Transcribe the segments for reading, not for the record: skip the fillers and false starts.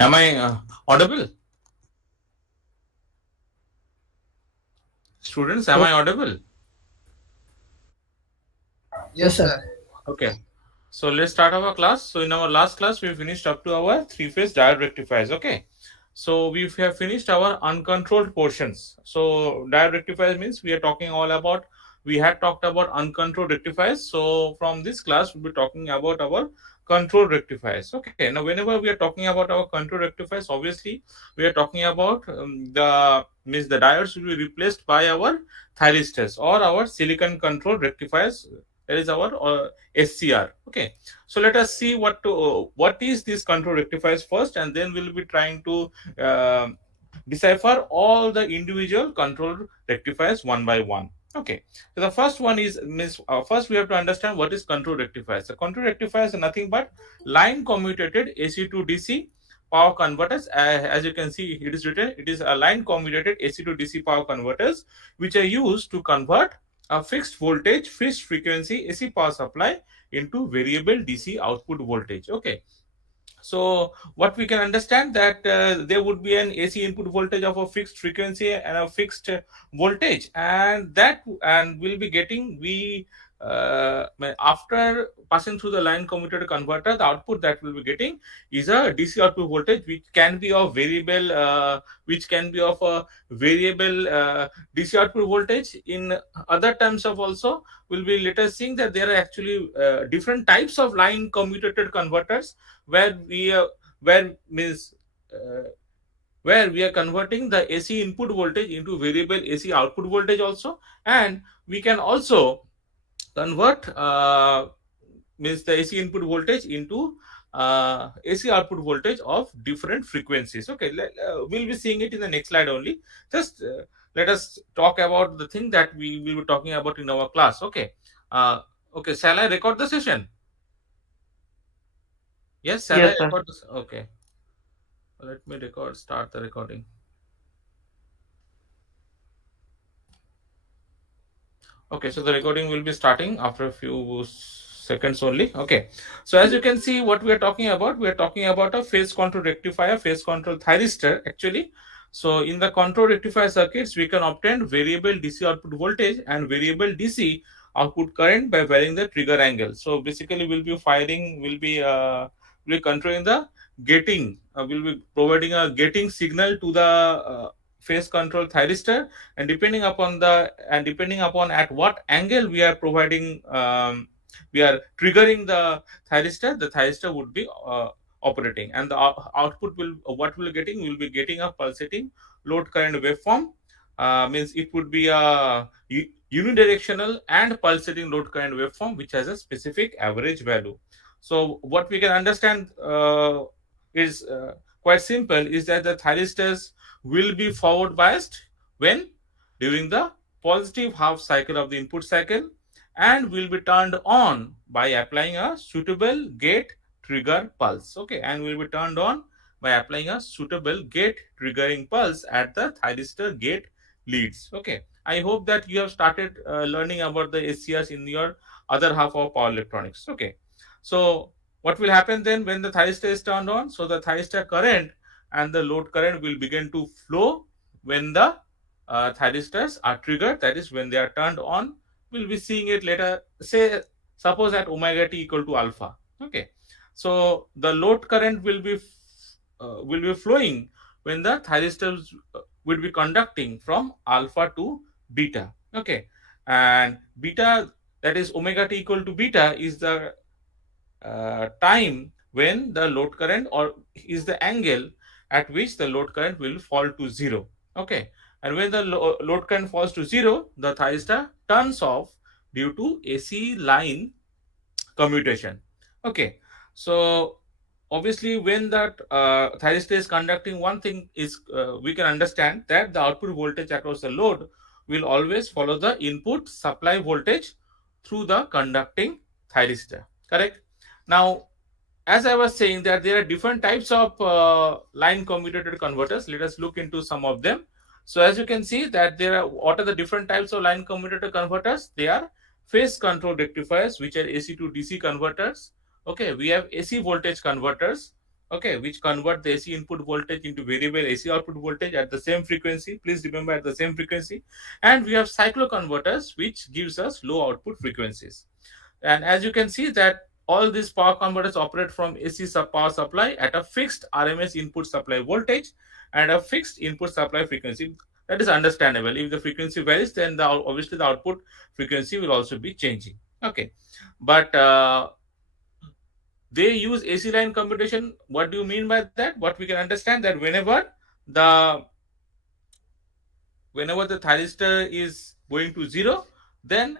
Am I audible? Students, am I audible? Yes, sir. Okay. So let's start our class. So in our last class, we finished up to our three-phase diode rectifiers. Okay. So we have finished our uncontrolled portions. So diode rectifiers means we are talking all about, we had talked about uncontrolled rectifiers. So from this class, we'll be talking about our controlled rectifiers. Okay. Now, whenever we are talking about our controlled rectifiers, obviously we are talking about the diodes will be replaced by our thyristors or our silicon controlled rectifiers. That is our SCR. Okay, so let us see what is this control rectifiers first, and then we'll be trying to uh, decipher all the individual control rectifiers one by one. Okay, so the first one is first we have to understand what is control rectifiers. The control rectifiers are nothing but line commutated AC to DC power converters. As you can see, it is written, it is a line commutated AC to DC power converters which are used to convert a fixed voltage, fixed frequency AC power supply into variable DC output voltage. Okay, so what we can understand that there would be an AC input voltage of a fixed frequency and a fixed voltage, and that and we'll be getting after passing through the line commutator converter, the output that we'll be getting is a DC output voltage which can be of variable which can be of a variable DC output voltage. In other terms of also, we'll be later seeing that there are actually different types of line commutated converters where we where means uh, where we are converting the AC input voltage into variable AC output voltage also, and we can also convert the AC input voltage into AC output voltage of different frequencies. Okay, we'll be seeing it in the next slide only. Just let us talk about the thing that we will be talking about in our class. Okay, okay, shall I record the session? Yes, shall I Yes, sir. record this? Okay, let me start the recording. Okay, so the recording will be starting after a few seconds only. Okay, so as you can see, what we are talking about a phase control rectifier, phase control thyristor actually. So in the control rectifier circuits, we can obtain variable DC output voltage and variable DC output current by varying the trigger angle. So basically, we'll be controlling the gating. We'll be providing a gating signal to the phase control thyristor, and depending upon at what angle we are providing we are triggering the thyristor would be operating, and the output will what we'll getting will be getting a pulsating load current waveform. Means it would be a unidirectional and pulsating load current waveform which has a specific average value. So what we can understand is quite simple, is that the thyristors will be forward biased when during the positive half cycle of the input cycle, and will be turned on by applying a suitable gate trigger pulse. Okay, and will be turned on by applying a suitable gate triggering pulse at the thyristor gate leads. Okay, I hope that you have started learning about the SCRs in your other half of power electronics. Okay, so what will happen then when the thyristor is turned on? So the thyristor current and the load current will begin to flow when the thyristors are triggered, that is when they are turned on. We'll be seeing it later, say suppose at omega t equal to alpha. Okay, so the load current will be flowing when the thyristors will be conducting from alpha to beta. Okay, and beta, that is omega t equal to beta, is the time when the load current, or is the angle at which the load current will fall to zero. Okay, and when the load current falls to zero, the thyristor turns off due to AC line commutation. Okay, so obviously when that thyristor is conducting, one thing is we can understand that the output voltage across the load will always follow the input supply voltage through the conducting thyristor. Correct. Now, as I was saying that there are different types of line commutated converters. Let us look into some of them. So as you can see that there are, what are the different types of line commutator converters? They are phase control rectifiers, which are AC to DC converters. Okay, we have AC voltage converters. okay, which convert the AC input voltage into variable AC output voltage at the same frequency. Please remember, at the same frequency. And we have cycloconverters, which gives us low output frequencies. And as you can see that all these power converters operate from AC power supply at a fixed RMS input supply voltage and a fixed input supply frequency. That is understandable. If the frequency varies, then obviously the output frequency will also be changing. Okay, but they use AC line computation. What do you mean by that? What we can understand that the whenever the thyristor is going to zero, then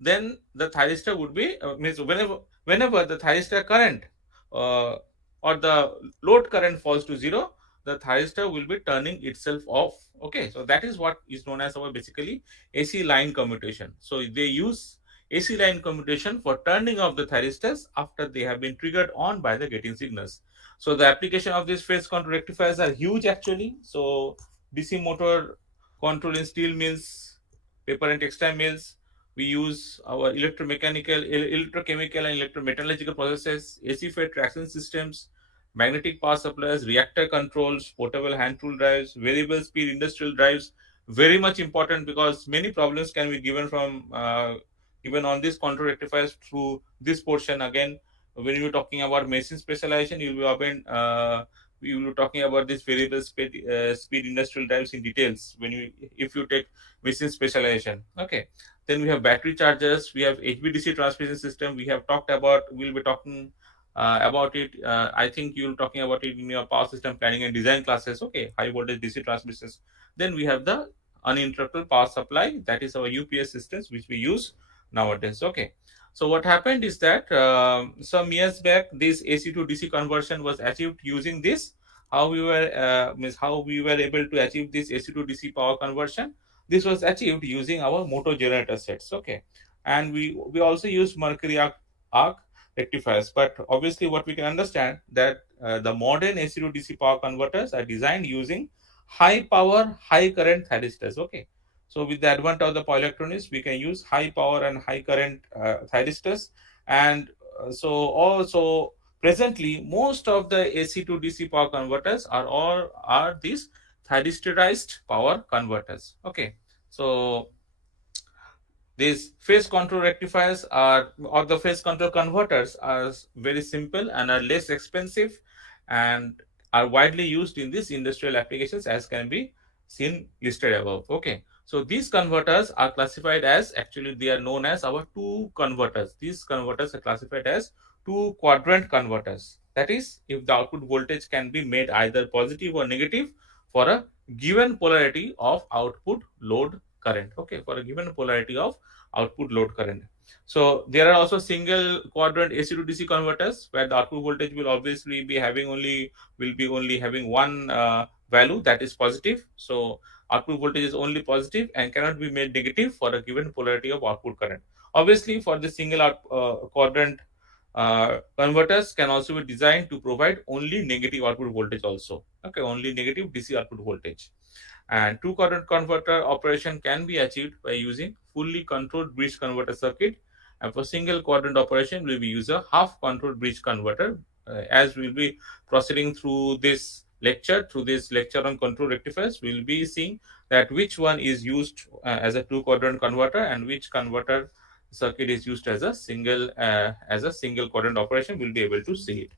then the thyristor would be means whenever the thyristor current uh, or the load current falls to zero, the thyristor will be turning itself off. Okay, so that is what is known as our basically AC line commutation. So they use AC line commutation for turning off the thyristors after they have been triggered on by the gating signals. So the application of these phase control rectifiers are huge actually. So DC motor control in steel mills, paper and textile mills. We use our electrochemical and electrometallurgical processes, AC fed traction systems, magnetic power supplies, reactor controls, portable hand tool drives, variable speed industrial drives. Very much important because many problems can be given from given on this control rectifiers through this portion. Again, when you're talking about machine specialization, you'll be often we will be talking about this variable speed industrial drives in details when you if you take machine specialization. Okay, then we have battery chargers, we have HVDC transmission system. We have talked about, we'll be talking about it. I think you're talking about it in your power system planning and design classes. Okay, high voltage DC transmissions. Then we have the uninterruptible power supply, that is our UPS systems which we use nowadays. Okay, so what happened is that some years back, this AC to DC conversion was achieved using this. How we were how we were able to achieve this AC to DC power conversion? This was achieved using our motor generator sets. Okay, and we also use mercury arc rectifiers. But obviously, what we can understand that the modern AC to DC power converters are designed using high power, high current thyristors. Okay, so with the advent of the power electronics, we can use high power and high current thyristors. And so also presently, most of the AC to DC power converters are these thyristorized power converters. Okay, so these phase control rectifiers are, or the phase control converters are very simple and are less expensive and are widely used in these industrial applications as can be seen listed above. Okay, so these converters are classified as, actually they are known as our two converters. These converters are classified as two quadrant converters. That is, if the output voltage can be made either positive or negative for a given polarity of output load current. Okay, for a given polarity of output load current. So there are also single quadrant AC to DC converters where the output voltage will obviously be having only having one value, that is positive. So output voltage is only positive and cannot be made negative for a given polarity of output current. Obviously, for the single quadrant converters can also be designed to provide only negative output voltage also. Okay, only negative DC output voltage. And two quadrant converter operation can be achieved by using fully controlled bridge converter circuit. And for single quadrant operation, we will use a half controlled bridge converter. As we will be proceeding through this lecture on control rectifiers, we will be seeing that which one is used as a two quadrant converter and which converter circuit is used as a single quadrant operation. We'll be able to see it.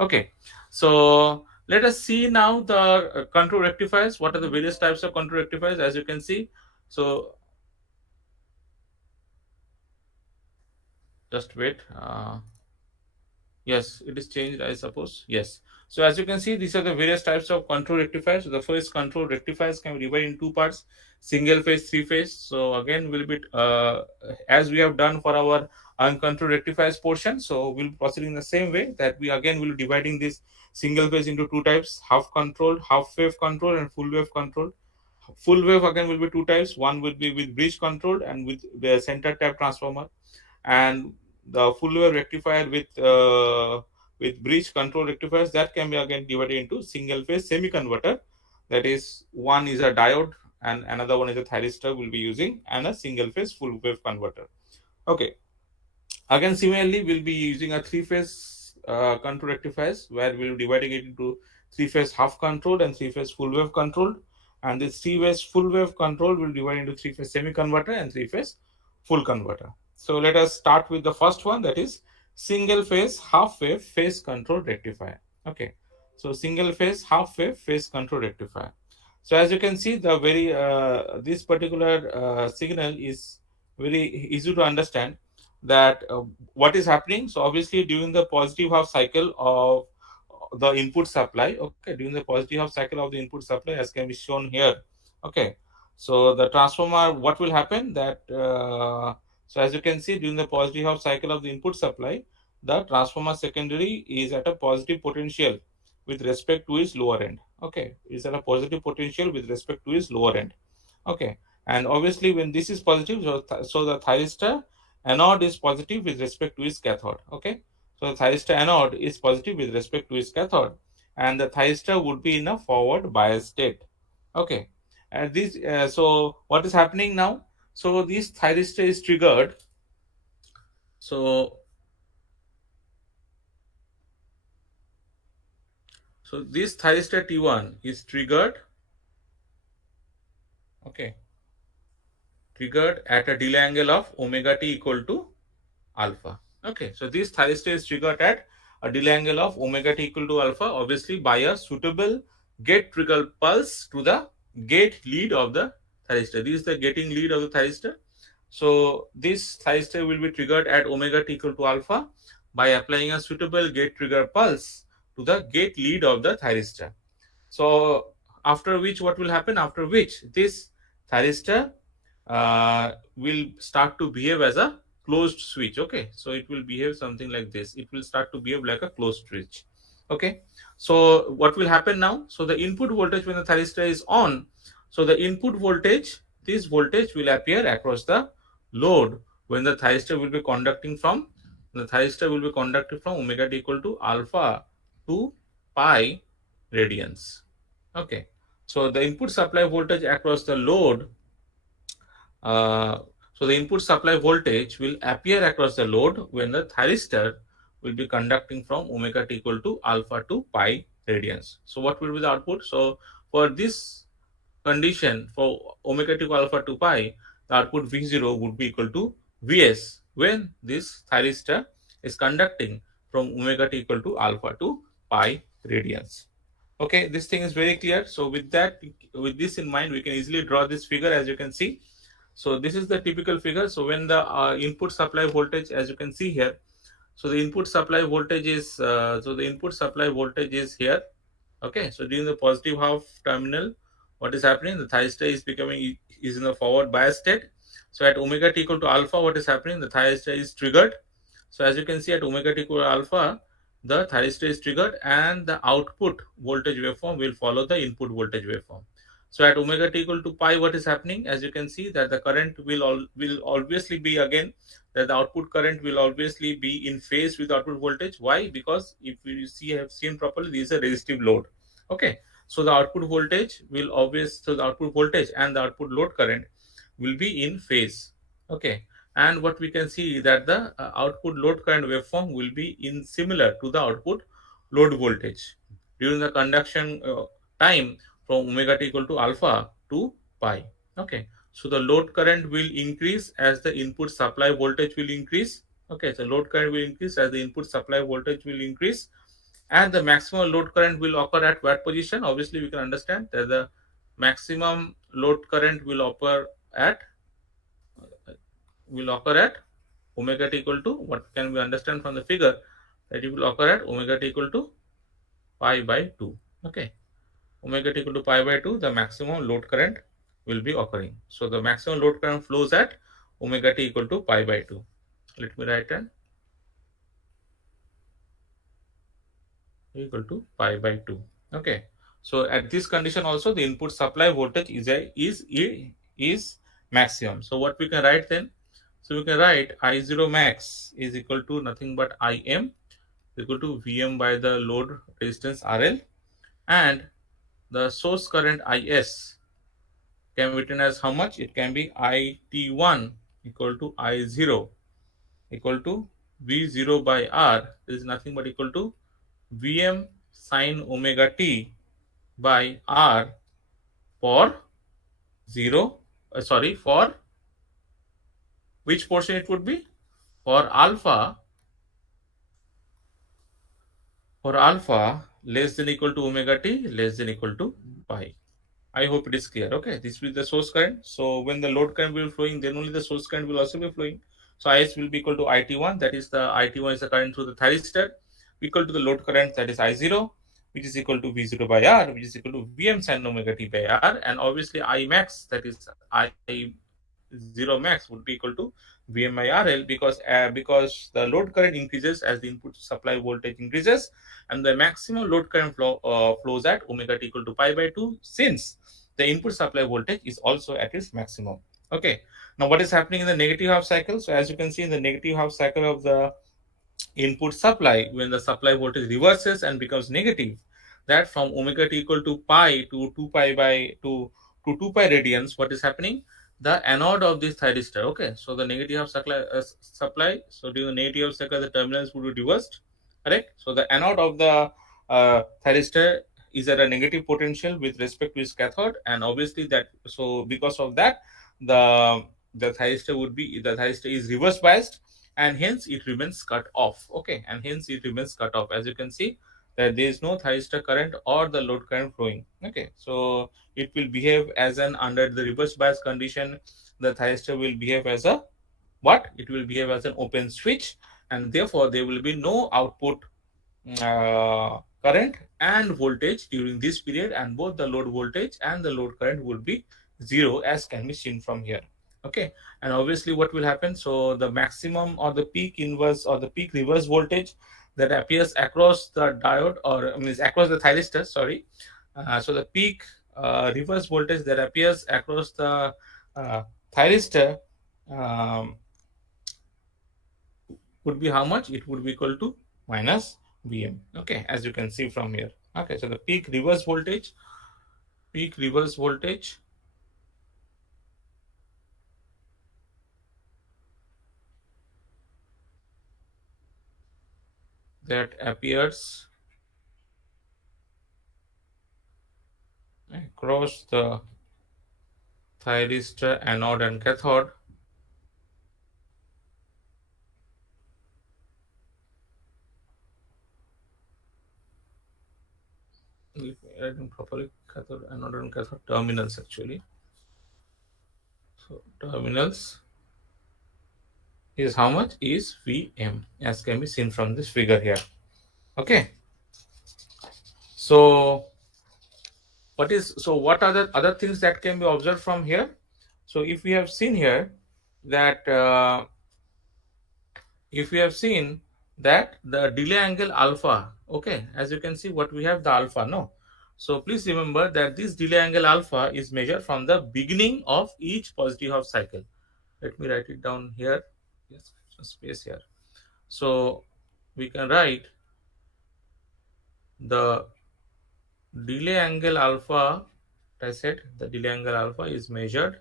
Okay, so let us see now the control rectifiers. What are the various types of control rectifiers? As you can see, so just wait. Yes, it is changed, I suppose. Yes. So as you can see, these are the various types of control rectifiers. So the first control rectifiers can be divided in two parts: single phase, three phase. So again, we'll be as we have done for our uncontrolled rectifiers portion. So we'll proceed in the same way, that we again will be dividing this single phase into two types: half controlled, half wave control, and full wave control. Full wave again will be two types. One will be with bridge controlled and with the center tap transformer, and the full wave rectifier with bridge control rectifiers, that can be again divided into single phase semi converter. That is, one is a diode and another one is a thyristor will be using, and a single phase full wave converter. Okay, again similarly we'll be using a three phase control rectifiers, where we'll be dividing it into three-phase half controlled and three-phase full wave controlled. And this three-phase full wave control will divide into three-phase semi converter and three-phase full converter. So let us start with the first one, that is single phase half wave phase control rectifier. Okay, so single phase half wave phase control rectifier. So as you can see, the very this particular signal is very easy to understand, that what is happening. So obviously during the positive half cycle of the input supply, okay, during the positive half cycle of the input supply, as can be shown here. Okay, so the transformer, what will happen, that so as you can see, during the positive half cycle of the input supply, the transformer secondary is at a positive potential with respect to its lower end. Okay, is at a positive potential with respect to its lower end. Okay, and obviously when this is positive, so the thyristor anode is positive with respect to its cathode. Okay, so the thyristor anode is positive with respect to its cathode, and the thyristor would be in a forward bias state. Okay, and this so what is happening now? So this thyristor is triggered. So this thyristor T1 is triggered. Okay, triggered at a delay angle of omega t equal to alpha. Okay, so this thyristor is triggered at a delay angle of omega t equal to alpha, obviously by a suitable gate trigger pulse to the gate lead of the thyristor. This is the gating lead of the thyristor. So this thyristor will be triggered at omega t equal to alpha by applying a suitable gate trigger pulse to the gate lead of the thyristor. So after which, what will happen? After which, this thyristor will start to behave as a closed switch. Okay, so it will behave something like this. It will start to behave like a closed switch. Okay, so what will happen now? So the input voltage when the thyristor is on, so the input voltage, this voltage will appear across the load when the thyristor will be conducting from omega t equal to alpha to pi radians. Okay, so the input supply voltage across the load, uh, so the input supply voltage will appear across the load when the thyristor will be conducting from omega t equal to alpha to pi radians. So what will be the output? So for this condition, for omega t equal alpha to pi, the output V0 would be equal to Vs when this thyristor is conducting from omega t equal to alpha to pi radians. Okay, this thing is very clear. So with this in mind, we can easily draw this figure, as you can see. So this is the typical figure. So when the input supply voltage, as you can see here, so the input supply voltage is here. Okay, so during the positive half terminal, what is happening? The thyristor is in the forward bias state. So at omega t equal to alpha, what is happening? The thyristor is triggered. So as you can see, at omega t equal to alpha, the thyristor is triggered, and the output voltage waveform will follow the input voltage waveform. So at omega t equal to pi, what is happening? As you can see, that the current will obviously be, again, that the output current will obviously be in phase with output voltage. Why? Because if you have seen properly, this is a resistive load. Okay, so the output voltage the output voltage and the output load current will be in phase. Okay, and what we can see is that the output load current waveform will be in similar to the output load voltage during the conduction time from omega t equal to alpha to pi. Okay, so the load current will increase as the input supply voltage will increase. Okay, so load current will increase as the input supply voltage will increase, and the maximum load current will occur at what position? Obviously we can understand that the maximum load current will occur at omega t equal to, what can we understand from the figure, that it will occur at omega t equal to pi by 2. Okay, omega t equal to pi by 2, the maximum load current will be occurring. So the maximum load current flows at omega t equal to pi by 2. Let me write it equal to pi by 2. Okay, so at this condition also, the input supply voltage is maximum. So what we can write then? So we can write I0 max is equal to nothing but Im equal to Vm by the load resistance RL, and the source current Is can be written as how much? It can be IT1 equal to I0 equal to V0 by R is nothing but equal to Vm sine omega t by R for 0, for which portion it would be? For alpha less than equal to omega t less than equal to pi. I hope it is clear. Okay, this will be the source current. So when the load current will be flowing, then only the source current will also be flowing. So Is will be equal to IT1, that is the IT1 is the current through the thyristor, equal to the load current, that is I0, which is equal to V0 by R, which is equal to Vm sin omega t by R, and obviously I max, that is I0 max, would be equal to Vm by RL, because the load current increases as the input supply voltage increases, and the maximum load current flows at omega t equal to pi by 2, since the input supply voltage is also at its maximum. Okay, now what is happening in the negative half cycle? So as you can see in the negative half cycle of the input supply, when the supply voltage reverses and becomes negative, that from omega t equal to pi to 2 pi by to 2 pi radians, what is happening? The anode of this thyristor. Okay, so the negative half supply, so during the negative cycle the terminals would be reversed, correct? So the anode of the thyristor is at a negative potential with respect to its cathode, and obviously that, so because of that, the the thyristor is reverse biased, and hence it remains cut off. Okay, and hence it remains cut off. As you can see that there is no thyristor current or the load current flowing. Okay, so it will behave as an, under the reverse bias condition, the thyristor will behave as a what? It will behave as an open switch, and therefore there will be no output current and voltage during this period, and both the load voltage and the load current will be zero, as can be seen from here. Okay, and obviously what will happen? So the maximum or the peak inverse or the peak reverse voltage that appears across the diode, or means across the thyristor, sorry. So the peak reverse voltage that appears across the thyristor um, would be how much? It would be equal to minus Vm. Okay, as you can see from here. Okay, so the peak reverse voltage that appears across the thyristor anode and cathode properly, cathode, anode and cathode terminals actually. So terminals is how much? Is Vm, as can be seen from this figure here. Okay, so what are the other things that can be observed from here? So if we have seen here that if we have seen that the delay angle alpha, okay, as you can see what we have, the alpha, no? So please remember that this delay angle alpha is measured from the beginning of each positive half cycle. Let me write it down here. Yes, some space here. So we can write the delay angle alpha. I said the delay angle alpha is measured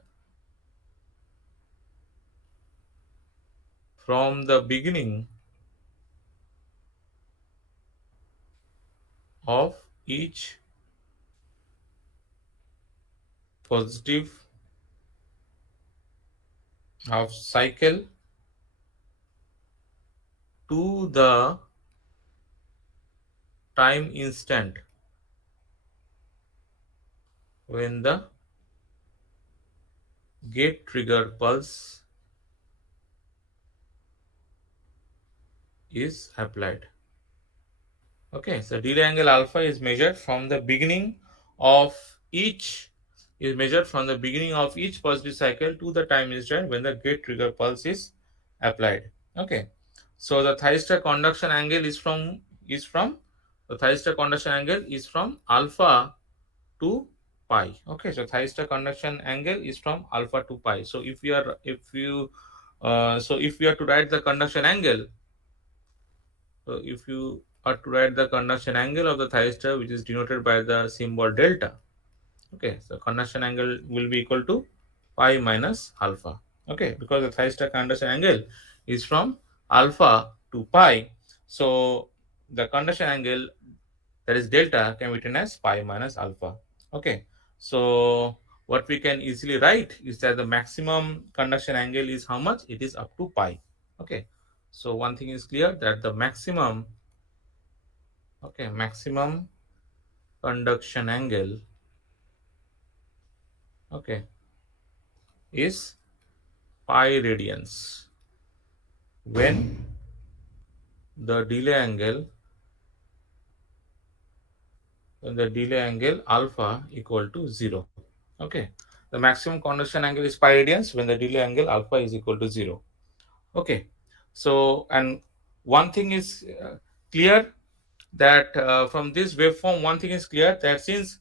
from the beginning of each positive half cycle to the time instant when the gate trigger pulse is applied. Okay, so delay angle alpha is measured from the beginning of each positive cycle to the time instant when the gate trigger pulse is applied. Okay, so the thyristor conduction angle is from alpha to pi. Okay, so thyristor conduction angle is from alpha to pi. So if we are to write the conduction angle, so if you are to write the conduction angle of the thyristor, which is denoted by the symbol delta, okay, so conduction angle will be equal to pi minus alpha. Okay, because the thyristor conduction angle is from alpha 2 pi. So the conduction angle, that is delta, can be written as pi minus alpha. Okay. So what we can easily write is that the maximum conduction angle is how much? It is up to pi. Okay. So one thing is clear, that the maximum, okay, maximum conduction angle, okay, is pi radians when the delay angle, alpha equal to 0. Okay. The maximum conduction angle is pi radians when the delay angle alpha is equal to 0. Okay. So, and one thing is clear, that from this waveform, one thing is clear, that since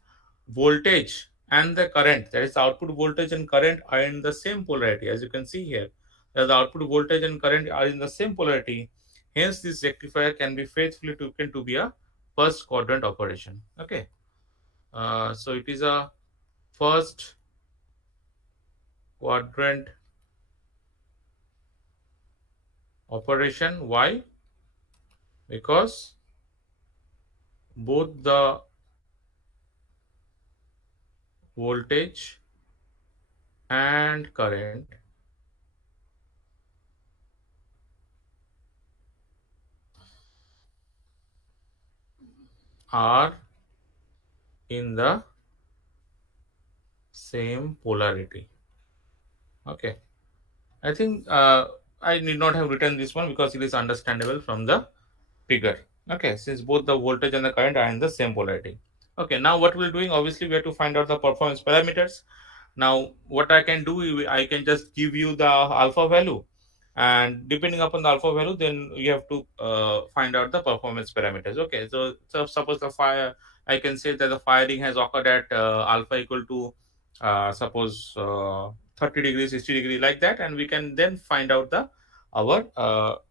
voltage and the current, that is the output voltage and current, are in the same polarity, as you can see here, that the output voltage and current are in the same polarity, hence this rectifier can be faithfully taken to be a first quadrant operation. Okay. So it is a first quadrant operation. Why? Because both the voltage and current are in the same polarity. Okay. I think I need not have written this one because it is understandable from the figure. Okay, since both the voltage and the current are in the same polarity. Okay, now what we're doing, obviously we have to find out the performance parameters. Now what I can do, I can just give you the alpha value, and depending upon the alpha value, then you have to find out the performance parameters. Okay, so suppose the fire, I can say that the firing has occurred at alpha equal to suppose 30 degrees, 60 degree, like that, and we can then find out the our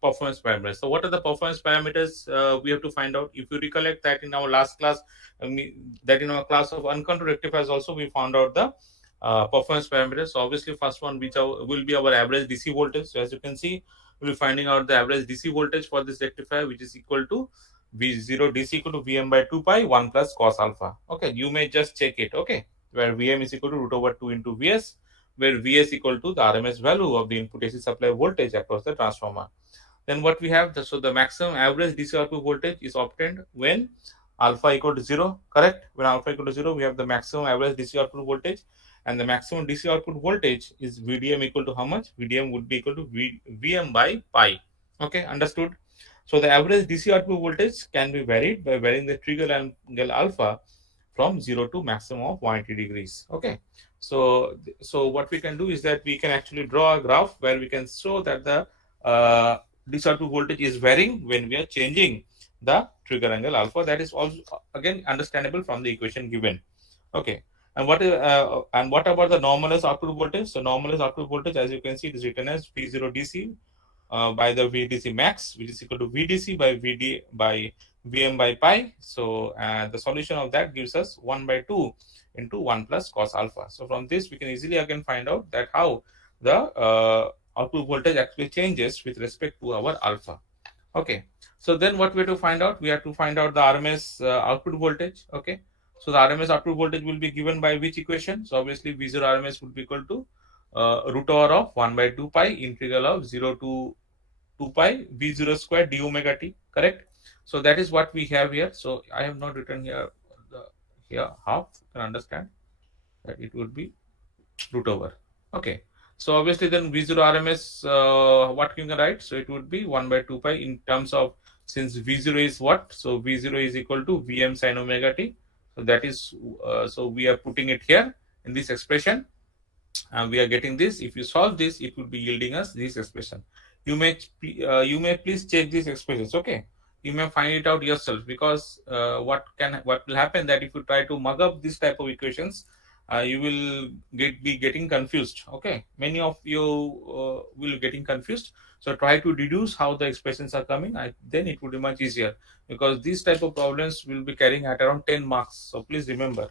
performance parameters. So what are the performance parameters we have to find out? If you recollect that in our last class, that in our class of uncontrolled rectifiers also, we found out the performance parameters. So obviously first one, which will be our average DC voltage. So as you can see, we'll be finding out the average DC voltage for this rectifier, which is equal to V0 DC equal to Vm by 2 pi 1 plus cos alpha. Okay, you may just check it. Okay, where Vm is equal to root over 2 into Vs, where Vs equal to the RMS value of the input AC supply voltage across the transformer. Then what we have, so the maximum average DC output voltage is obtained when alpha equal to 0, correct? When alpha equal to 0, we have the maximum average DC output voltage, and the maximum DC output voltage is VDM equal to how much? VDM would be equal to Vm by pi. Okay, understood? So the average DC output voltage can be varied by varying the trigger angle alpha from 0 to maximum of 180 degrees. Okay. So what we can do is that we can actually draw a graph where we can show that the DC output voltage is varying when we are changing the trigger angle alpha. That is also again understandable from the equation given. Okay. And what about the normalized output voltage? So normalized output voltage, as you can see, it is written as V0 DC by the VDC max, which is equal to VDC by VD by Vm by pi. So the solution of that gives us 1 by 2 into 1 plus cos alpha. So from this, we can easily again find out that how the output voltage actually changes with respect to our alpha. Okay. So then what we have to find out? We have to find out the RMS output voltage. Okay. So the RMS output voltage will be given by which equation? So obviously V0 RMS would be equal to root over of 1 by 2 pi integral of 0 to 2 pi V0 square d omega t, correct? So that is what we have here. So I have not written here here half. You can understand that it would be root over. Okay. So obviously then V0 RMS, what you can write? So it would be 1 by 2 pi in terms of, since V0 is what? So V0 is equal to Vm sin omega t. So that is, so we are putting it here in this expression, and we are getting this. If you solve this, it will be yielding us this expression. You may please check these expressions. Okay, you may find it out yourself, because what will happen, that if you try to mug up this type of equations, you will be getting confused. Okay, many of you will getting confused. So try to deduce how the expressions are coming. Then it would be much easier, because these type of problems will be carrying at around 10 marks. So please remember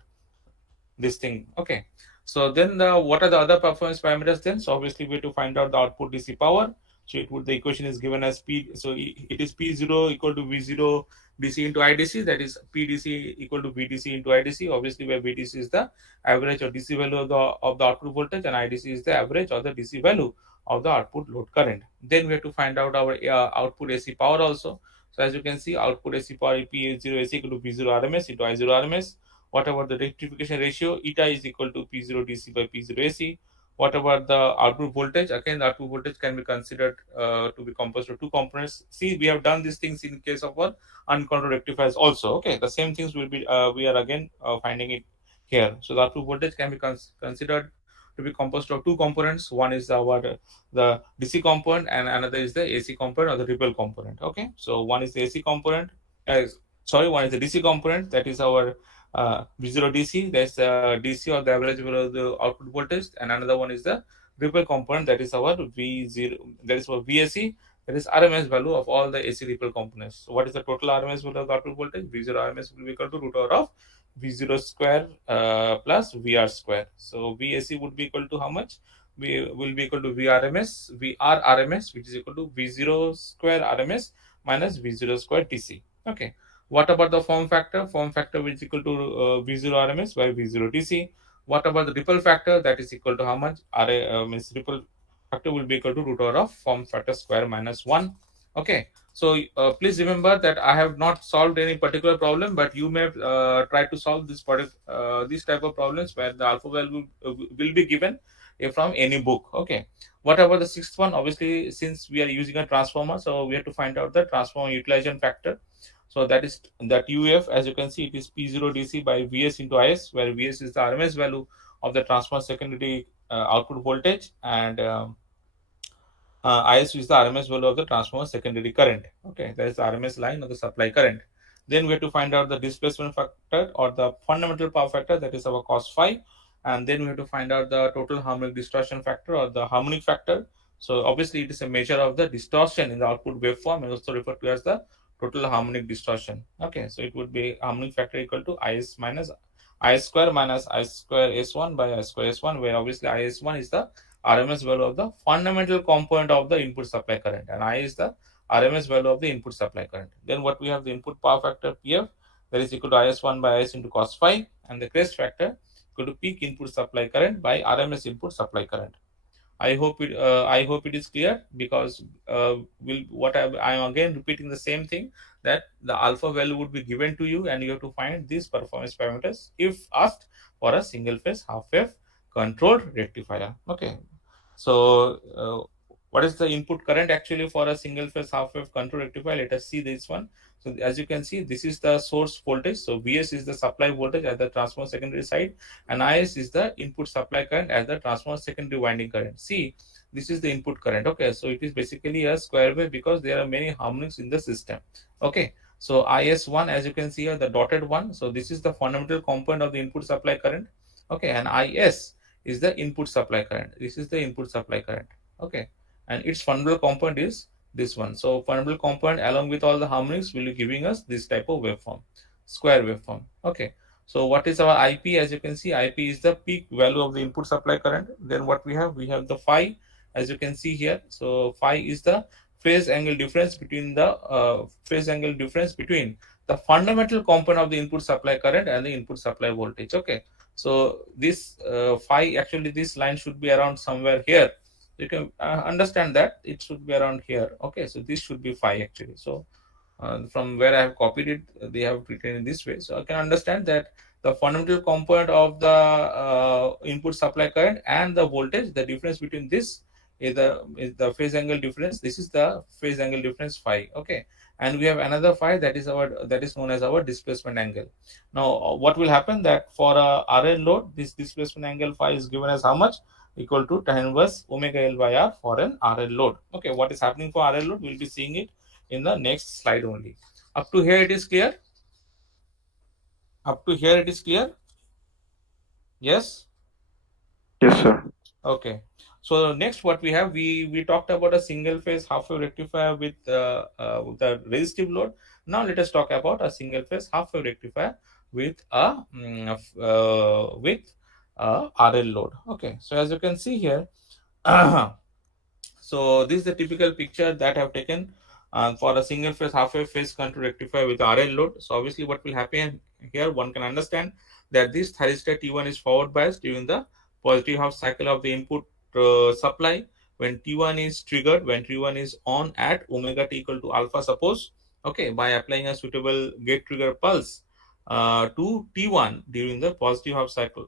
this thing. Okay. So then what are the other performance parameters then? So obviously we have to find out the output DC power. So the equation is given as P. So it is P0 equal to V0 DC into IDC. That is PDC equal to VDC into IDC. Obviously, where VDC is the average or DC value of the output voltage, and IDC is the average or the DC value of the output load current. Then we have to find out our output AC power also. So as you can see, output AC power P0 AC equal to P0 RMS into I0 RMS. Whatever the rectification ratio, eta is equal to P0 DC by P0 AC. What about the output voltage? Again, the output voltage can be considered to be composed of two components. See, we have done these things in case of our uncontrolled rectifiers also. Okay, the same things will be we are again finding it here. So the output voltage can be considered to be composed of two components. One is our the DC component, and another is the AC component or the ripple component. Okay, so one is the AC component. One is the DC component, that is our V0 DC, that's DC or the average value of the output voltage, and another one is the ripple component, that is our V0, that is our VAC, that is RMS value of all the AC ripple components. So what is the total RMS value of the output voltage? V0 RMS will be equal to root over of V0 square plus VR square. So VAC would be equal to how much? We will be equal to VR RMS, which is equal to V0 square RMS minus V0 square DC. Okay. What about the form factor? Form factor which is equal to V0 RMS by V0 DC. What about the ripple factor? That is equal to how much? Means ripple factor will be equal to root over of form factor square minus 1. Okay. So please remember that I have not solved any particular problem, but you may try to solve this these type of problems where the alpha value will be given from any book. Okay. What about the sixth one? Obviously, since we are using a transformer, so we have to find out the transformer utilization factor. So that is that UF, as you can see, it is P0 DC by Vs into Is, where Vs is the RMS value of the transformer secondary output voltage, and Is is the RMS value of the transformer secondary current. Okay, that is the RMS line of the supply current. Then we have to find out the displacement factor or the fundamental power factor, that is our cos phi, and then we have to find out the total harmonic distortion factor or the harmonic factor. So obviously it is a measure of the distortion in the output waveform, and also referred to as the total harmonic distortion. Okay, so it would be harmonic factor equal to Is minus I square minus I square S1 by I square S1, where obviously IS1 is the RMS value of the fundamental component of the input supply current, and I is the RMS value of the input supply current. Then what we have, the input power factor PF, that is equal to IS1 by Is into cos phi, and the crest factor equal to peak input supply current by RMS input supply current. I hope it is clear, because I am again repeating the same thing, that the alpha value would be given to you, and you have to find these performance parameters if asked for a single phase half wave controlled rectifier. Okay, so what is the input current actually for a single phase half wave control rectifier? Let us see this one. So as you can see, this is the source voltage. So Vs is the supply voltage at the transformer secondary side, and Is is the input supply current at the transformer secondary winding current. See, this is the input current. Okay, so it is basically a square wave because there are many harmonics in the system. Okay, so Is1, as you can see here, the dotted one. So this is the fundamental component of the input supply current. Okay, and Is is the input supply current. This is the input supply current. Okay, and its fundamental component is this one. So fundamental component along with all the harmonics will be giving us this type of waveform, square waveform. Okay, so what is our IP? As you can see, IP is the peak value of the input supply current. Then what we have the phi, as you can see here. So phi is the phase angle difference between the the fundamental component of the input supply current and the input supply voltage. Okay, so this phi, actually this line should be around somewhere here. You can understand that it should be around here. Okay, so this should be phi actually. So from where I have copied it, they have written in this way. So I can understand that the fundamental component of the input supply current and the voltage, the difference between this is the phase angle difference. This is the phase angle difference phi. Okay, and we have another phi, that is known as our displacement angle. Now what will happen, that for a RL load, this displacement angle phi is given as how much? Equal to tan inverse omega L by R for an RL load. Okay, what is happening for RL load, we'll be seeing it in the next slide only. Up to here it is clear? Up to here it is clear? Yes? Yes, sir. Okay. So next what we have, we talked about a single phase half wave rectifier with the resistive load. Now let us talk about a single phase half wave rectifier with a RL load. Okay. So as you can see here, So this is the typical picture that I have taken for a single phase half wave phase control rectifier with RL load. So obviously what will happen here, one can understand that this thyristor T1 is forward biased during the positive half cycle of the input supply. When T1 is triggered, when T1 is on at omega t equal to alpha, suppose, okay, by applying a suitable gate trigger pulse to T1 during the positive half cycle,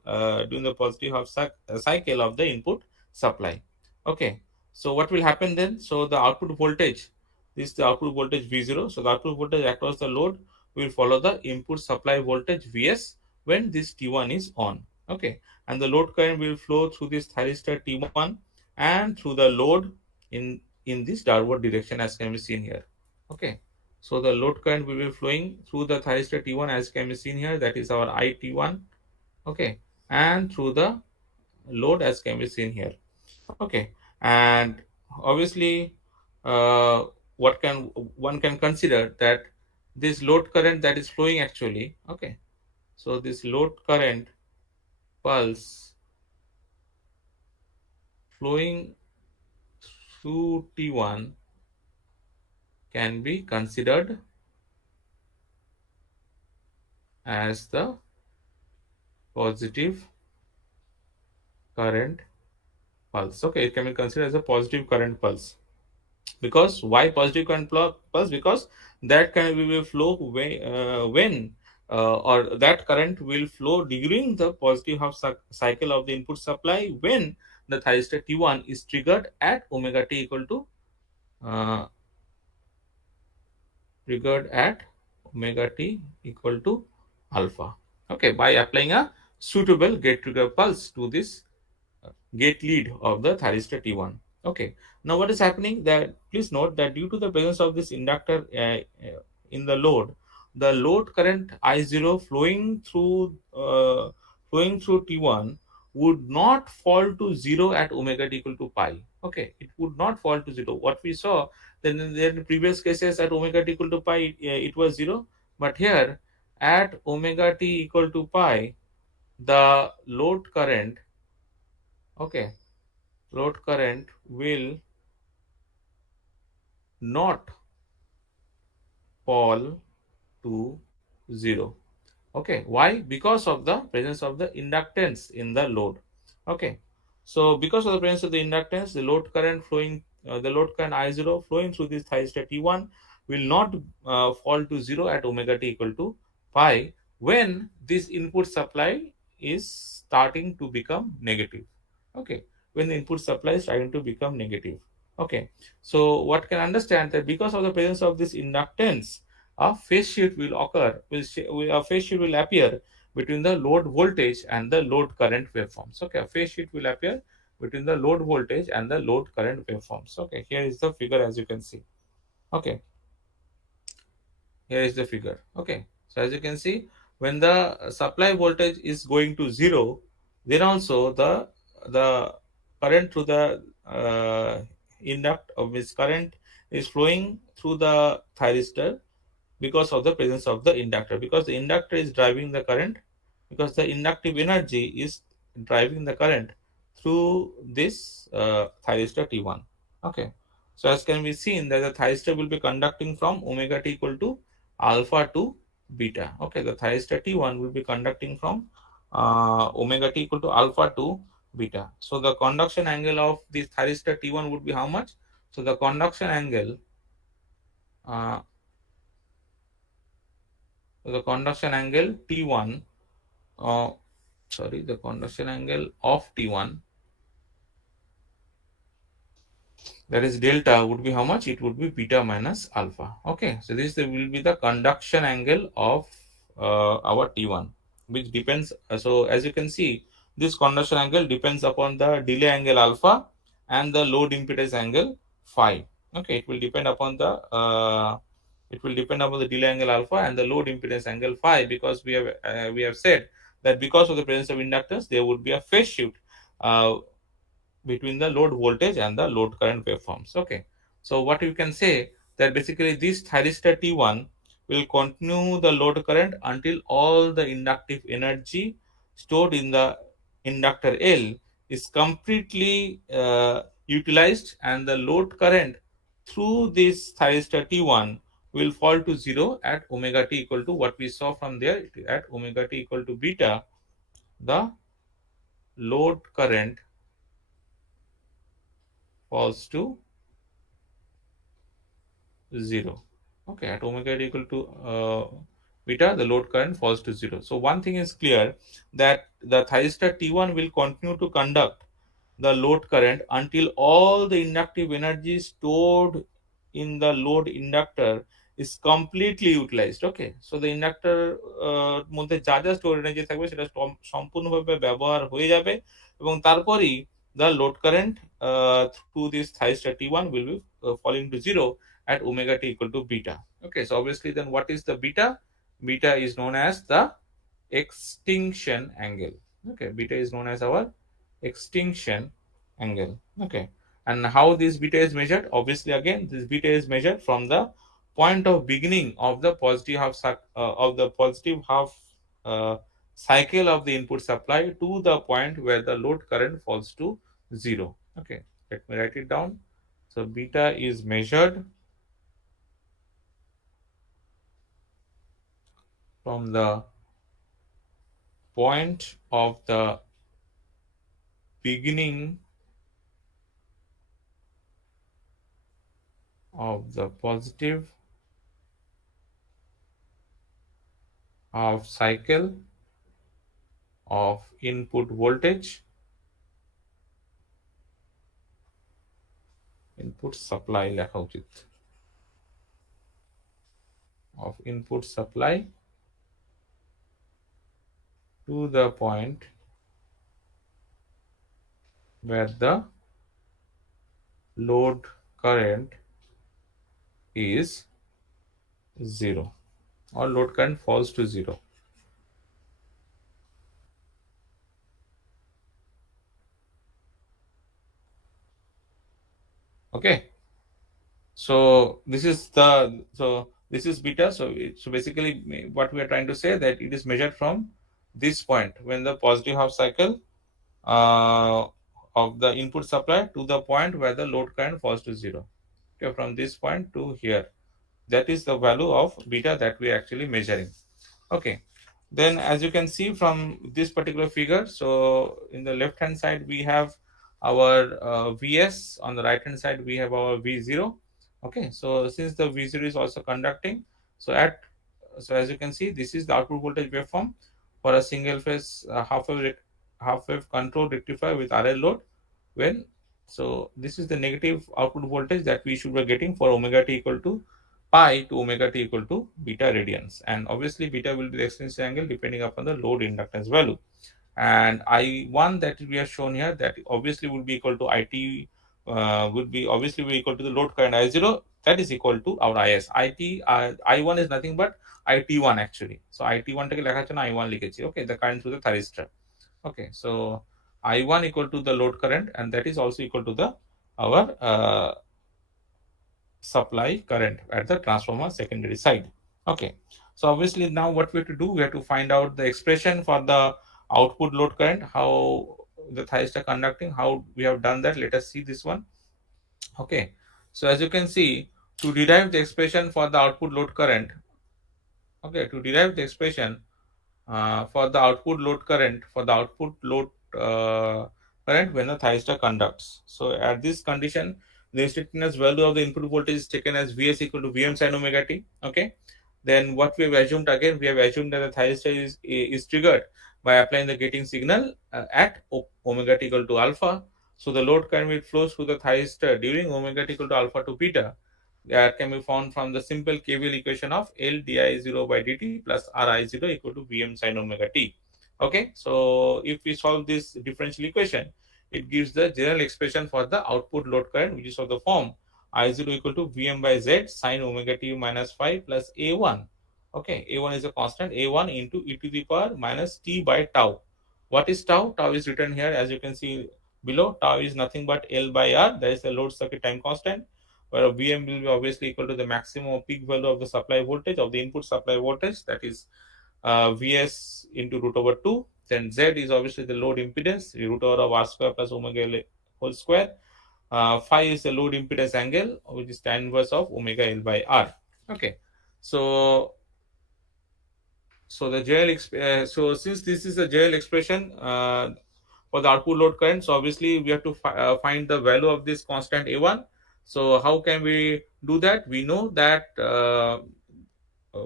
cycle of the input supply. Okay, so what will happen then? So the output voltage, this is the output voltage V0. So the output voltage across the load will follow the input supply voltage Vs when this T1 is on. Okay, and the load current will flow through this thyristor T1 and through the load in this downward direction as can be seen here. Okay, so the load current will be flowing through the thyristor T1 as can be seen here. That is our IT1. Okay, and through the load as can be seen here. Okay, and obviously, uh, what can one can consider that this load current that is flowing actually. Okay, so this load current pulse flowing through T1 can be considered as the positive current pulse. Okay, it can be considered as a positive current pulse. Because why positive current pulse? Because that current will flow when or that current will flow during the positive half cycle of the input supply when the thyristor T1 is triggered at omega t equal to uh, triggered at omega t equal to alpha. Okay, by applying a suitable gate trigger pulse to this gate lead of the thyristor T1. Okay. Now what is happening? That please note that due to the presence of this inductor in the load current I0 flowing through T1 would not fall to zero at omega t equal to pi. Okay, it would not fall to zero. What we saw then in the previous cases at omega t equal to pi, it was zero, but here at omega t equal to pi, the load current, okay, load current will not fall to zero. Okay, why? Because of the presence of the inductance in the load. Okay, so because of the presence of the inductance, the load current I0 flowing through this thyristor T1 will not fall to zero at omega t equal to pi when this input supply is starting to become negative. Okay, when the input supply is starting to become negative. Okay, so what can understand that because of the presence of this inductance, a phase shift will occur, a phase shift will appear between the load voltage and the load current waveforms. Okay, a phase shift will appear between the load voltage and the load current waveforms. Okay, here is the figure as you can see. Okay, here is the figure. Okay, so as you can see, when the supply voltage is going to zero, then also the current through the induct of this current is flowing through the thyristor because of the presence of the inductor, because the inductor is driving the current, because the inductive energy is driving the current through this thyristor T1. Okay, so as can be seen that the thyristor will be conducting from omega t equal to alpha to beta. Okay, the thyristor T1 will be conducting from omega t equal to alpha to beta. So the conduction angle of this thyristor T1 would be how much? So the conduction angle uh, the conduction angle T1, uh, the conduction angle of T1, that is delta, would be how much? It would be beta minus alpha. Okay, so this will be the conduction angle of our T1, which depends. So as you can see, this conduction angle depends upon the delay angle alpha and the load impedance angle phi. Okay, it will depend upon the delay angle alpha and the load impedance angle phi, because we have said that because of the presence of inductance, there would be a phase shift uh, between the load voltage and the load current waveforms. Okay, so what you can say that basically this thyristor T1 will continue the load current until all the inductive energy stored in the inductor L is completely utilized, and the load current through this thyristor T1 will fall to 0 at omega t equal to what we saw from there. At omega t equal to beta, the load current falls to 0. Okay, at omega equal to beta, the load current falls to 0. So one thing is clear, that the thyristor T1 will continue to conduct the load current until all the inductive energy stored in the load inductor is completely utilized. Okay, so the inductor মধ্যে যা যা store energy থাকবে সেটা সম্পূর্ণভাবে ব্যবহার হয়ে যাবে, এবং তারপরেই the load current through this thyristor T1 will be falling to 0 at omega t equal to beta. Okay, so obviously then what is the beta? Beta is known as the extinction angle. Okay, beta is known as our extinction angle. Okay, and how this beta is measured? Obviously again this beta is measured from the point of beginning of the positive half cycle of the input supply to the point where the load current falls to 0. Okay, let me write it down. So beta is measured from the point of the beginning of the positive half cycle of input voltage, input supply লেখা উচিত, of input supply to the point where the load current is 0 or load current falls to 0. Okay, so this is beta. So basically what we are trying to say, that it is measured from this point when the positive half cycle of the input supply to the point where the load current falls to 0. Okay, from this point to here, that is the value of beta that we are actually measuring. Okay, then as you can see from this particular figure, so in the left hand side we have our Vs, on the right hand side we have our V0. Okay, so since the V0 is also conducting, so as you can see, this is the output voltage waveform for a single phase half wave controlled rectifier with RL load. When so this is the negative output voltage that we should be getting for omega t equal to pi to omega t equal to beta radians, and obviously beta will be the extinction angle depending upon the load inductance value. And I1 that we have shown here, that obviously would be equal to IT, would be obviously be equal to the load current I0, that is equal to our IS. I1 is nothing but IT1 actually. So IT1 take লেখার জন্য I1 লিখেছি. Okay, the current through the thyristor. Okay, so I1 equal to the load current, and that is also equal to the our supply current at the transformer secondary side. Okay, so obviously now what we have to do, we have to find out the expression for the output load current, how the thyristor conducting, how we have done that. Let us see this one. Okay, so as you can see, to derive the expression for the output load current, okay, to derive the expression for the output load current, current when the thyristor conducts. So at this condition, the instantaneous value of the input voltage is taken as Vs equal to Vm sin omega t. Okay, then what we have assumed, again we have assumed that the thyristor is triggered by applying the gating signal at omega t equal to alpha. So the load current will flow through the thyristor during omega t equal to alpha to beta, that can be found from the simple KVL equation of L di0 by dt plus Ri0 equal to Vm sin omega t. Okay, so if we solve this differential equation, it gives the general expression for the output load current, which is of the form I0 equal to Vm by Z sin omega t minus 5 plus A1. Okay, A1 is a constant, A1 into e to the power minus t by tau. What is tau? Tau is written here as you can see below. Tau is nothing but L by R, that is the load circuit time constant, where Vm will be obviously equal to the maximum peak value of the supply voltage of the input supply voltage, that is Vs into root over 2. Then Z is obviously the load impedance, root over of R square plus omega L whole square. phi is the load impedance angle, which is tan inverse of omega L by R. Okay, so the so since this is a general expression for the output load current, so obviously we have to find the value of this constant A1. So how can we do that? We know that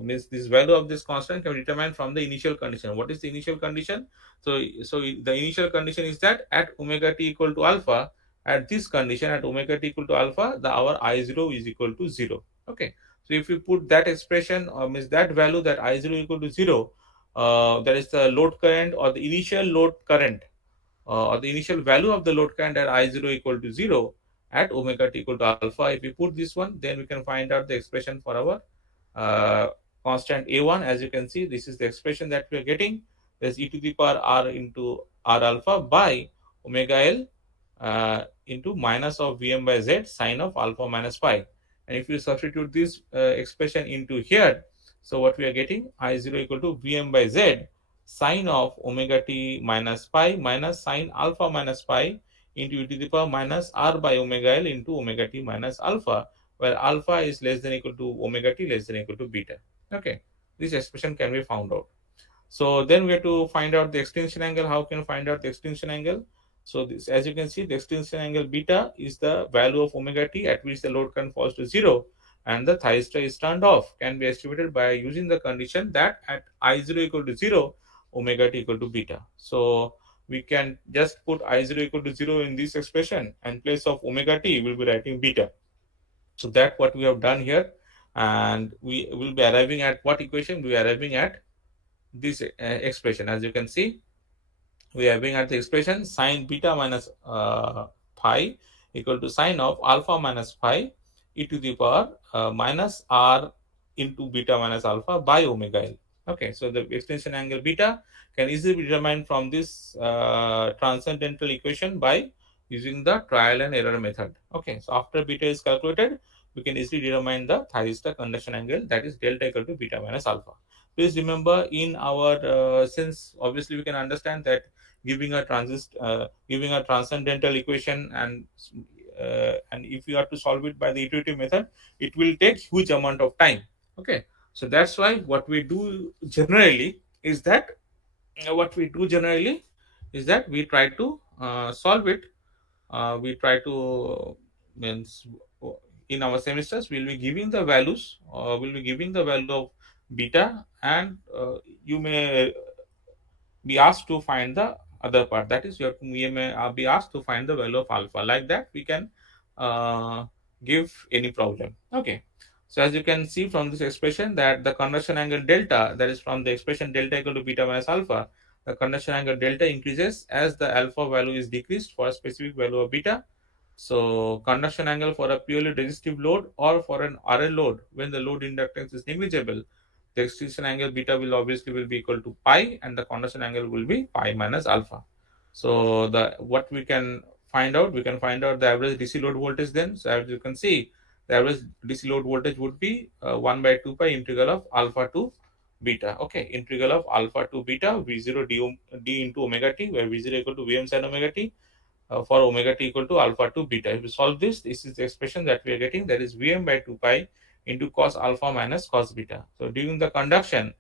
means this value of this constant can be determined from the initial condition. What is the initial condition? So the initial condition is that at omega t equal to alpha, at this condition at omega t equal to alpha, the our I0 is equal to 0. Okay, so if you put that expression, means that value, that I0 equal to 0, that is the load current or the initial load current, or the initial value of the load current at I0 equal to 0 at omega t equal to alpha. If we put this one, then we can find out the expression for our uh, constant A1. As you can see, this is the expression that we are getting. There's e to the power r into r alpha by omega L into minus of Vm by Z sine of alpha minus phi. And if you substitute this expression into here, so what we are getting, I0 equal to Vm by Z sine of omega t minus pi minus sine alpha minus pi into e to the power minus r by omega L into omega t minus alpha, where alpha is less than equal to omega t less than equal to beta. Okay, this expression can be found out. So then we have to find out the extinction angle. How can we find out the extinction angle? So this, as you can see, the extinction angle beta is the value of omega t at which the load current falls to 0 and the thyristor is turned off. Can be estimated by using the condition that at I0 equal to 0, omega t equal to beta. So we can just put I0 equal to 0 in this expression, and in place of omega t we will be writing beta. So that what we have done here, and we will be arriving at what equation? We are arriving at this expression. As you can see, we are having at the expression sine beta minus phi equal to sine of alpha minus phi e to the power minus r into beta minus alpha by omega L. Okay, so the extension angle beta can easily be determined from this transcendental equation by using the trial and error method. Okay, so after beta is calculated, we can easily determine the thyristor conduction angle, that is delta equal to beta minus alpha. Please remember, in our since obviously we can understand that giving a transcendental equation, and if you have to solve it by the iterative method, it will take huge amount of time. Okay, so that's why what we do generally is that we try to solve it. We try to means in our semesters we'll be giving the values, we'll be giving the value of beta, and you may be asked to find the other part, that is you may be asked to find the value of alpha. Like that we can uh, give any problem. Okay, so as you can see from this expression, that the conduction angle delta, that is from the expression delta equal to beta minus alpha, the conduction angle delta increases as the alpha value is decreased for a specific value of beta. So conduction angle for a purely resistive load or for an RL load, when the load inductance is negligible, the extinction angle beta will be equal to pi, and the conduction angle will be pi minus alpha. So the what we can find out, we can find out the average DC load voltage then. So as you can see, the average DC load voltage would be 1 by 2 pi integral of alpha to beta. Okay, integral of alpha to beta V0 d into omega t, where V0 equal to Vm sin omega t for omega t equal to alpha to beta. If we solve this, this is the expression that we are getting, that is Vm by 2 pi into cos alpha minus cos beta. So during the conduction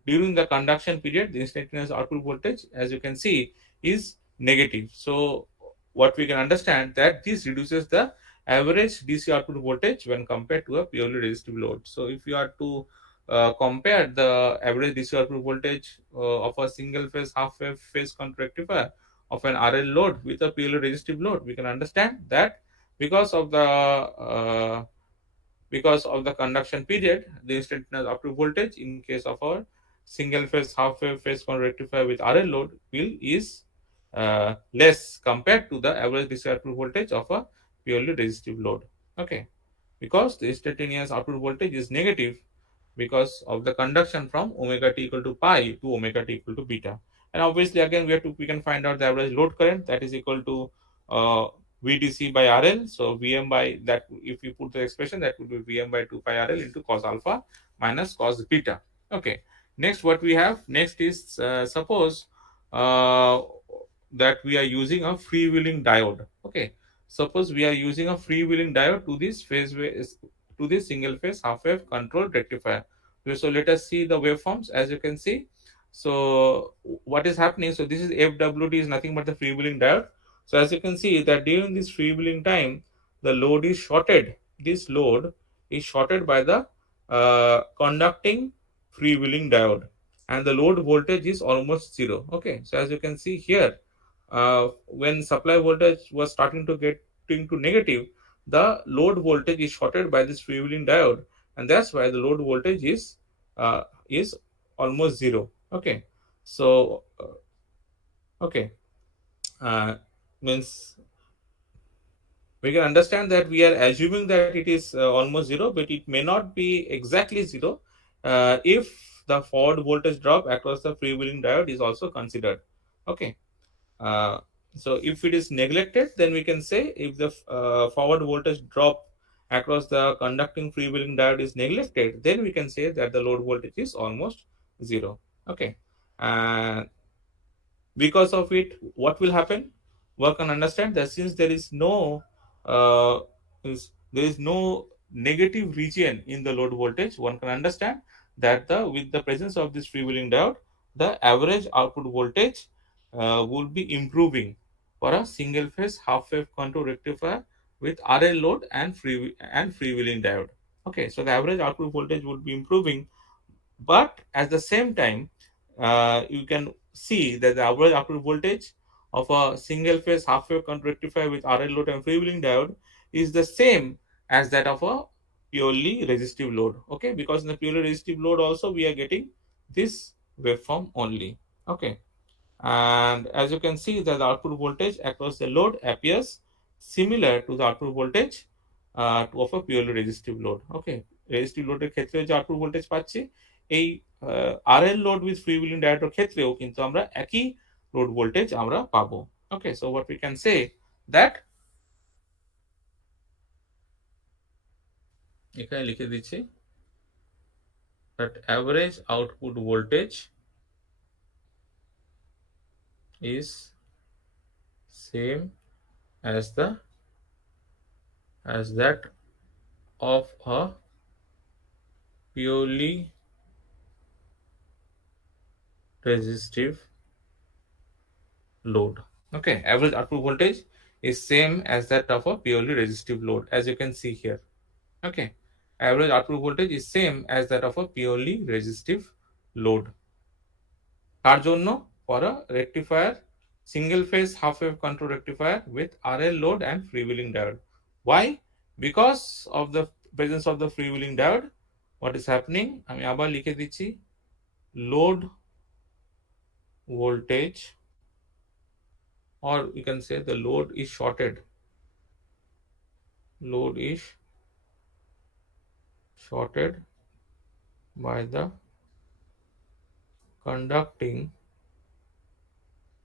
period, the instantaneous output voltage, as you can see, is negative. So what we can understand, that this reduces the average DC output voltage when compared to a purely resistive load. So if you are to compare the average DC output voltage of a single phase half wave phase contractifier of an RL load with a purely resistive load, we can understand that because of the conduction period, the instantaneous output voltage in case of our single phase half wave phase rectifier with RL load is less compared to the average DC output voltage of a purely resistive load. Okay, because the instantaneous output voltage is negative because of the conduction from omega t equal to pi to omega t equal to beta. And obviously again we can find out the average load current, that is equal to uh, VDC by RL. So Vm by that, if you put the expression, that would be Vm by 2 pi RL into cos alpha minus cos beta. Okay, next what we have next is suppose uh, that we are using a freewheeling diode. Okay, suppose we are using a freewheeling diode to this to this single phase half wave controlled rectifier. So let us see the waveforms. As you can see, so what is happening, so this is FWD is nothing but the freewheeling diode. So as you can see that during this freewheeling time, the load is shorted. This load is shorted by the conducting freewheeling diode, and the load voltage is almost zero. Okay, so as you can see here, when supply voltage was starting to get into negative, the load voltage is shorted by this freewheeling diode, and that's why the load voltage is almost zero. Okay, so okay, uh, means we can understand that we are assuming that it is almost zero, but it may not be exactly zero if the forward voltage drop across the freewheeling diode is also considered. Okay. Uh, so if it is neglected, then we can say if the forward voltage drop across the conducting freewheeling diode is neglected, then we can say that the load voltage is almost zero. Okay, and because of it, what will happen? One can understand that since there is uh, there is no negative region in the load voltage, one can understand that the with the presence of this freewheeling diode, the average output voltage will be improving for a single phase half wave control rectifier with RL load and freewheeling diode. Okay, so the average output voltage would be improving, but at the same time, you can see that the average output voltage of a single phase half wave control rectifier with RL load and freewheeling diode is the same as that of a purely resistive load. Okay, because in the purely resistive load also we are getting this waveform only. Okay, and as you can see that the output voltage across the load appears similar to the output voltage of a purely resistive load. Okay, resistive load এর ক্ষেত্রে যে output voltage পাচ্ছি, এই RL load with freewheeling ডায়োডের ক্ষেত্রেও কিন্তু আমরা একই লোড ভোল্টেজ আমরা পাবো। Okay, so what we can say that, এখানে লিখে দিচ্ছি that average output voltage is same as the as that of a purely resistive load. Okay, average output voltage is same as that of a purely resistive load, as you can see here. Okay, average output voltage is same as that of a purely resistive load. তার জন্য for a rectifier, single phase half wave control rectifier with RL load and freewheeling diode. Why? Because of the presence of the freewheeling diode, what is happening, আমি আবার লিখে দিচ্ছি, load voltage, or you can say the load is shorted. Load is shorted by the conducting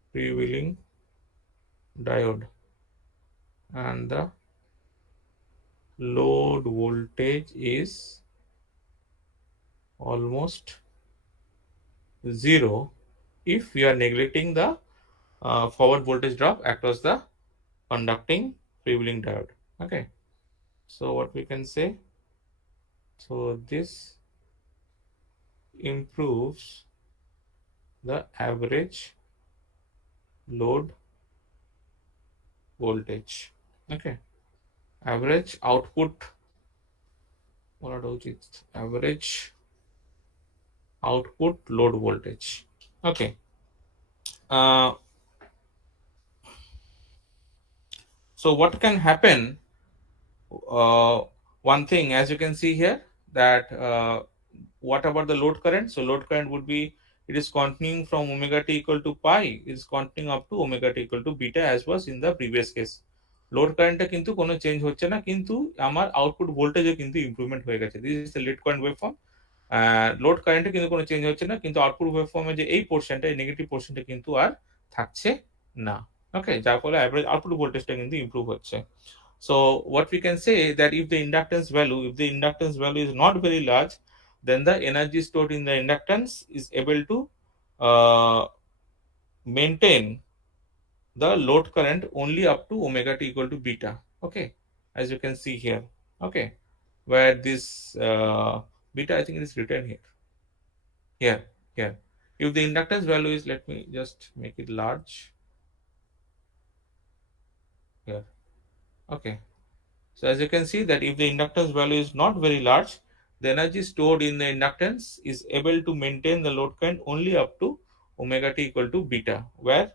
freewheeling diode, and the load voltage is almost zero if we are neglecting the forward voltage drop across the conducting freewheeling diode. Okay, so what we can say, so this improves the average load voltage. Okay, average output, average output load voltage. Okay, uh, so what can happen, uh, one thing, as you can see here, that what about the load current? So load current would be, it is continuing from omega t equal to pi, it is continuing up to omega t equal to beta, as was in the previous case. Load কারেন্টটা কিন্তু কোনো change হচ্ছে না, কিন্তু আমার output ভোল্টেজে কিন্তু improvement হয়ে গেছে। This is the lead current waveform. Load কারেন্টে কিন্তু কোনো চেঞ্জ হচ্ছে না, কিন্তু আউটপুট ওয়েভফর্মে যে এই পোর্শনটা, এই নেগেটিভ পোর্শনটা কিন্তু আর থাকছে না। ওকে, যার ফলে অ্যাভারেজ আউটপুট ভোল্টেজটা কিন্তু ইমপ্রুভ হচ্ছে। So what we can say that if the inductance value is not very large, then the energy stored in the inductance is able to uh, maintain the load current only up to omega t equal to beta. Okay, as you can see here. Okay, where this beta, I think it is written here. Here, here. If the inductance value is, let me just make it large. Here. Okay. So as you can see that if the inductance value is not very large, the energy stored in the inductance is able to maintain the load current only up to omega t equal to beta, where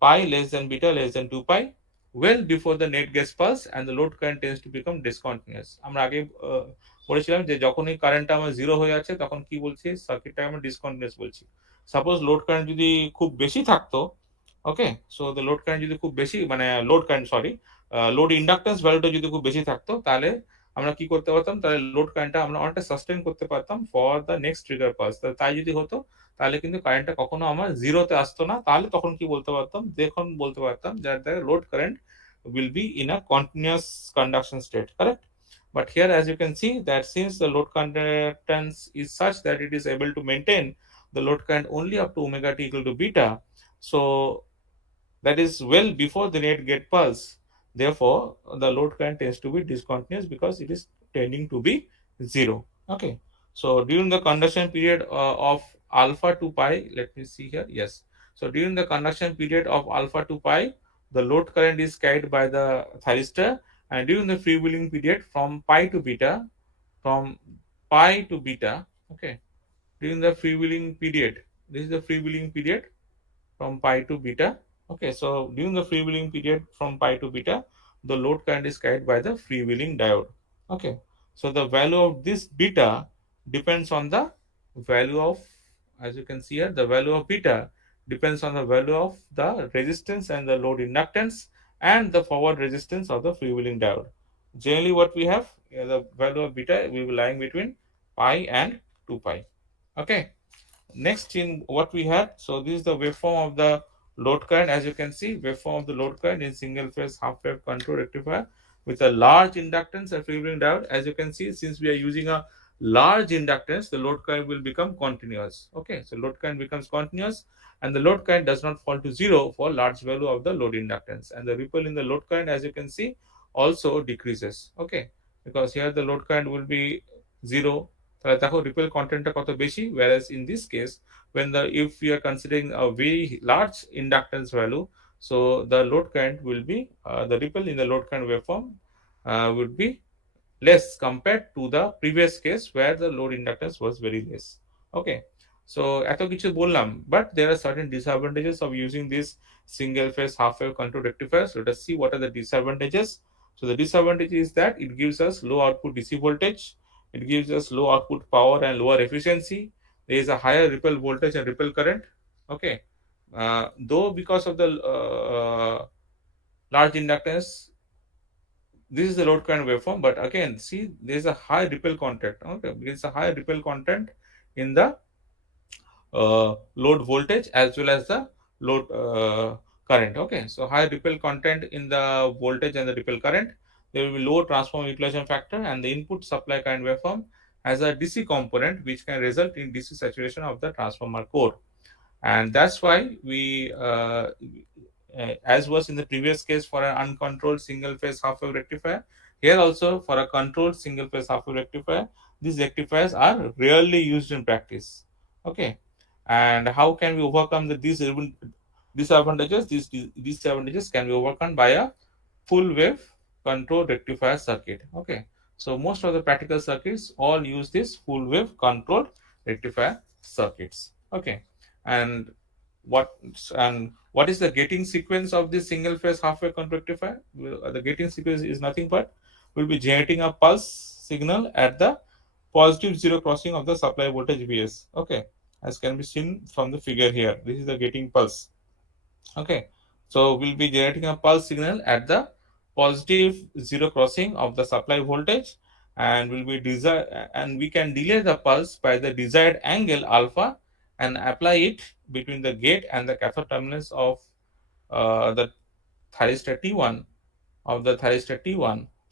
pi less than beta less than 2 pi, well before the net gets pulse and the load current tends to become discontinuous. আমরা আগে বলেছিলাম যে যখনই কারেন্টটা আমার zero হয়ে যাচ্ছে তখন কি বলছি, সার্কিটটা আমরা ডিসকন্টিনিউয়াস বলছি। সাপোজ লোড কারেন্ট যদি খুব বেশি থাকতো, ওকে, সো দ্য লোড কারেন্ট যদি খুব বেশি মানে load current sorry load inductance ভ্যালুটা যদি খুব বেশি থাকতো, তাহলে আমরা কি করতে পারতাম, তাহলে লোড কারেন্টটা আমরা অনেকটা সাস্টেন করতে পারতাম for the next trigger pass. তাই যদি হতো তাহলে কিন্তু কারেন্টটা কখনো আমার জিরোতে আসতো না। তাহলে তখন কি বলতে পারতাম, দেখুন বলতে পারতাম that the load current will be in a continuous conduction state, correct? But here as you can see that since the load conductance is such that it is able to maintain the load current only up to omega t equal to beta, so that is well before the net get pulse. Therefore, the load current tends to be discontinuous because it is tending to be zero. Okay. So during the conduction period of alpha to pi, let me see here. Yes. So during the conduction period of alpha to pi, the load current is carried by the thyristor, and during the freewheeling period from pi to beta, from pi to beta, okay, during the freewheeling period, this is the freewheeling period from pi to beta. Okay, so during the freewheeling period from pi to beta, the load current is carried by the freewheeling diode. Okay, so the value of this beta depends on the value of, as you can see here, the value of beta depends on the value of the resistance and the load inductance and the forward resistance of the freewheeling diode. Generally, what we have, the value of beta will be lying between pi and 2 pi. Okay. Next in what we had, so this is the waveform of the load current. As you can see, waveform of the load current in single phase half wave control rectifier with a large inductance and freewheeling diode. As you can see, since we are using a large inductance, the load current will become continuous. Okay, so load current becomes continuous and the load current does not fall to zero for large value of the load inductance, and the ripple in the load current, as you can see, also decreases. Okay, because here the load current will be zero, তাহলে দেখো repel কন্টেন্টটা কত বেশি, whereas in this case when the if we are considering a very large inductance value, so the load current will be the ripple in the load current waveform would be less compared to the previous case where the load inductance was very less. Okay, so এত কিছু বললাম, but there are certain disadvantages of using this single phase half wave control rectifier. So let us see what are the disadvantages. So the disadvantage is that it gives us low output DC voltage, it gives us low output power and lower efficiency. There is a higher ripple voltage and ripple current. Okay, though because of the large inductance, this is the load current waveform, but again see there is a high ripple content. Okay, there is a high ripple content in the load voltage as well as the load current. Okay, so high ripple content in the voltage and the ripple current. There will be low transformer utilization factor, and the input supply current waveform has a DC component which can result in DC saturation of the transformer core, and that's why we as was in the previous case for an uncontrolled single phase half wave rectifier, here also for a controlled single phase half wave rectifier, these rectifiers are rarely used in practice. Okay, and how can we overcome these disadvantages? These disadvantages can be overcome by a full wave control rectifier circuit. Okay, so most of the practical circuits all use this full wave control rectifier circuits. Okay, and what what is the gating sequence of this single phase half wave control rectifier? The gating sequence is nothing but will be generating a pulse signal at the positive zero crossing of the supply voltage Vs. Okay, as can be seen from the figure here, this is the gating pulse. Okay, so we'll be generating a pulse signal at the positive zero crossing of the supply voltage, and will be and we can delay the pulse by the desired angle alpha and apply it between the gate and the cathode terminals of the thyristor T1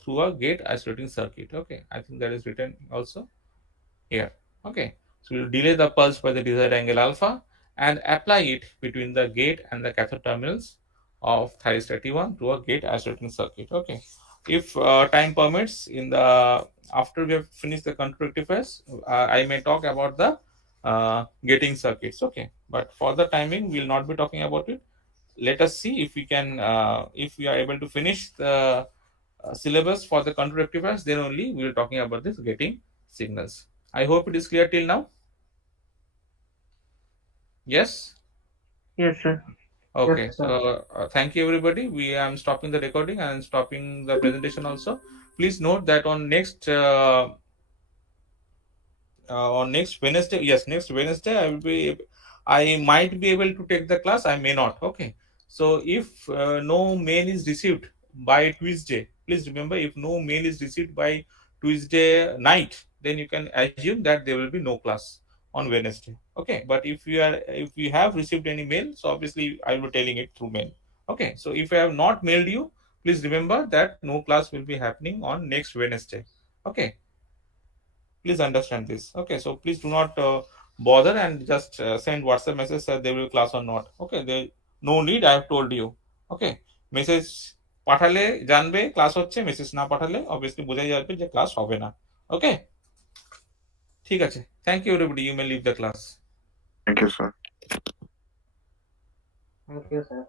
through a gate isolating circuit. Okay, I think that is written also here. Okay, so we'll delay the pulse by the desired angle alpha and apply it between the gate and the cathode terminals of Thyristor T1 to a gate isolating circuit. Okay, if time permits, in the after we have finished the control rectifiers, I may talk about the gating circuits. Okay, but for the timing, we will not be talking about it. Let us see if we can, if we are able to finish the syllabus for the control rectifiers, then only we will talking about this gating signals. I hope it is clear till now. Yes. Yes, sir. Yes, Okay, sir. so thank you everybody. We am stopping the recording and stopping the presentation also. Please note that on next Wednesday, yes, next Wednesday, I might be able to take the class. I may not. Okay. So if no mail is received by Tuesday, please remember, if no mail is received by Tuesday night, then you can assume that there will be no class on Wednesday. Okay. But if you have received any mail, so obviously I will be telling it through mail. Okay. So if I have not mailed you, please remember that no class will be happening on next Wednesday. Okay, please understand this. Okay, so please do not bother and just send WhatsApp message that they will class or not. Okay, there no need, I have told you. Okay, message পাঠালে জানবে class হচ্ছে, message না পাঠালে obviously বোঝাই যাবে যে class হবে না। ওকে, ঠিক আছে, thank you everybody, you may leave the class. Thank you, sir. Thank you, sir.